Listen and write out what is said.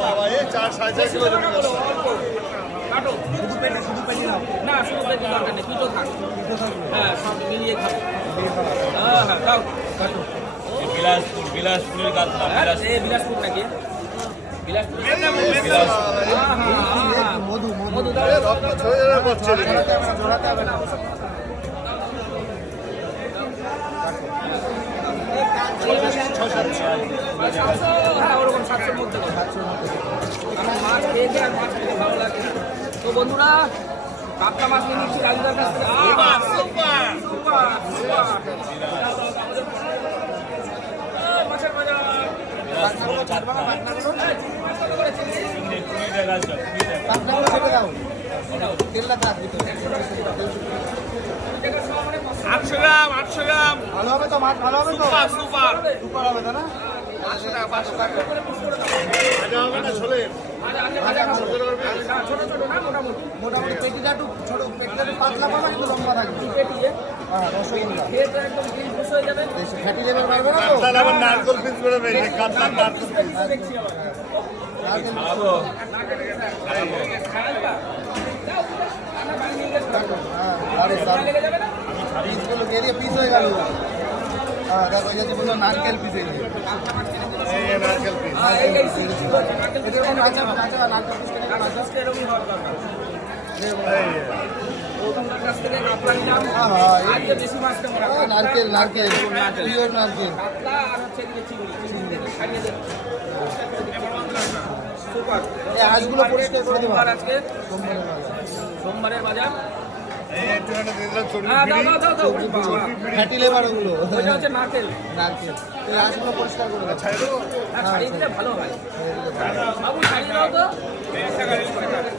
বাবা এই 4-4.5 কিলো কাটো শুধু পেটি নাও না শুধু পেটি দরকার নেই পিঠো থাক হ্যাঁ সব মিলিয়ে খাবে হ্যাঁ হ্যাঁ দাও কাটো বিলাসপুরের কাতলা বিলাসপুর নাকি মধু রক্ত ছড়ে যাবে করছে জড়াতে হবে না হ্যাঁ ওরকম 700-র মধ্যে মাছ খেয়েছে আর মাছ খেতে ভালো লাগে তো বন্ধুরা কাতলা মাছ নিয়ে নিচ্ছি রাজুদার কাছ থেকে মাছের বাজার আটশো গ্রাম ভালো হবে তো মাছ ভালো হবে তো সুপার সুপার হবে তাই না 500 টাকা ভাজা হবে না ছোলে মোটামুটি পেটিটা একটু ছোট পেটিটা একটু পাতলা পাবে কিন্তু লম্বা থাকবে হ্যাঁ রসগোল্লা ফ্যাটি লেভেল বাড়বে না তো তাহলে আবার নারকেল পিস করে বেরিয়ে কাতলা নারকেল পিসগুলো বেরিয়ে পিস হয়ে গেল হ্যাঁ দেখো এই যে বললো নারকেল পিস এই নারকেল পিস কাঁচা নারকেল পিস নারকেল নারকেল পিওর নারকেল এই হাঁসগুলো পরিষ্কার করে দেবো আজকে সোমবারের বাজার ফ্যাটি লেবার ওগুলো নারকেল নারকেল এই হাঁসগুলো পরিষ্কার করে দেবো ভালো হয়